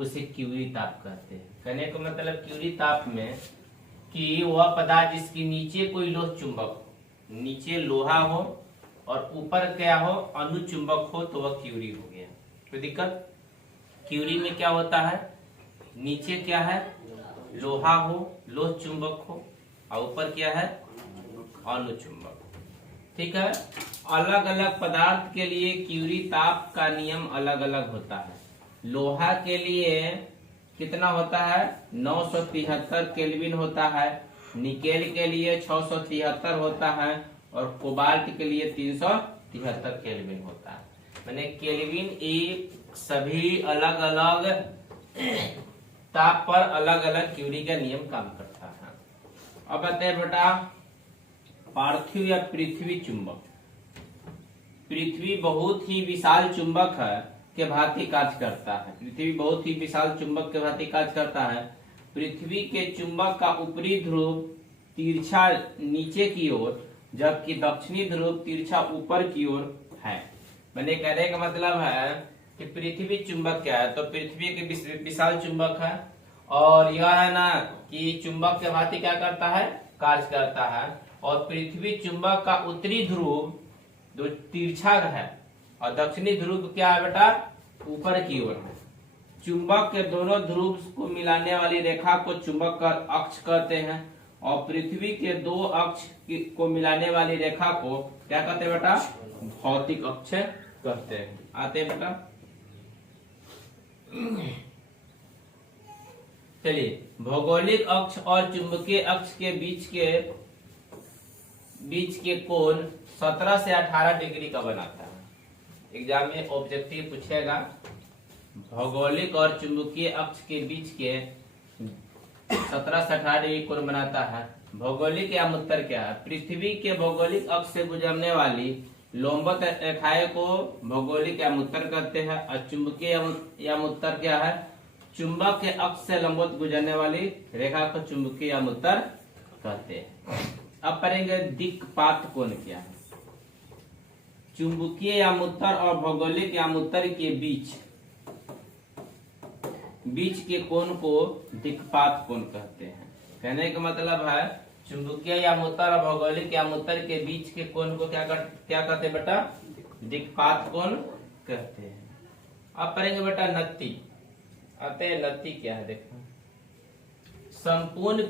उसे क्यूरी ताप कहते हैं। कहने का मतलब क्यूरी ताप में कि वह पदार्थ जिसके नीचे कोई लोह चुंबक हो, नीचे लोहा हो और ऊपर क्या हो अनुचुंबक हो, तो वह क्यूरी हो गया। कोई दिक्कत? क्यूरी में क्या होता है, नीचे क्या है लोहा हो, लोह चुंबक हो, और ऊपर क्या है अनुचुंबक। ठीक है। अलग अलग पदार्थ के लिए क्यूरी ताप का नियम अलग अलग होता है। लोहा के लिए कितना होता है 973 केल्विन होता है, निकेल के लिए 673 होता है और कोबाल्ट के लिए 373 केल्विन होता है। मैंने केल्विन एक सभी अलग अलग ताप पर अलग अलग क्यूरी का नियम काम करता है। अब आते हैं बेटा पार्थिव या पृथ्वी चुंबक। पृथ्वी बहुत ही विशाल चुंबक है के भांति कार्य करता है। पृथ्वी बहुत ही विशाल चुंबक के भांति कार्य करता है। पृथ्वी के चुंबक का ऊपरी ध्रुव तिरछा नीचे की ओर, जबकि दक्षिणी ध्रुव तिरछा ऊपर की ओर है। मैंने कहने का मतलब है कि पृथ्वी चुंबक क्या है, तो पृथ्वी के विशाल चुंबक है और यह है ना कि चुंबक के भांति क्या करता है कार्य करता है। और पृथ्वी चुंबक का उत्तरी ध्रुव जो तिरछा है और दक्षिणी ध्रुव क्या है बेटा ऊपर की ओर है। चुंबक के दोनों ध्रुव को मिलाने वाली रेखा को चुंबक का अक्ष कहते हैं और पृथ्वी के दो अक्ष को मिलाने वाली रेखा को क्या कहते हैं बेटा भौतिक अक्ष कहते हैं। आते हैं बेटा चलिए, भौगोलिक अक्ष और चुंबकीय अक्ष के बीच के कोण 17 से 18 डिग्री का बनाता है। एग्जाम में ऑब्जेक्टिव पूछेगा भौगोलिक और चुंबकीय अक्ष के बीच के 17 से 18 डिग्री कोण बनाता है। भौगोलिक या उत्तर क्या है, पृथ्वी के भौगोलिक अक्ष से गुजरने वाली लंबवत रेखाएं को भौगोलिक या उत्तर कहते हैं और चुंबकीय या उत्तर क्या है, चुंबक के अक्ष से लंबवत गुजरने वाली रेखा को चुंबकीय या उत्तर कहते हैं। अब पढ़ेंगे दिक्पात कोण क्या है। चुंबकीय या उत्तर और भौगोलिक या उत्तर के बीच के कोण को दिक्पात कोण कहते हैं। कहने का मतलब है चुंबकीय या उत्तर और भौगोलिक या उत्तर के बीच के कोण को क्या कहते हैं बेटा दिक्पात कोण कहते हैं। अब पढ़ेंगे बेटा नत्ती। आते हैं नत्ती क्या है देखो। संपूर्ण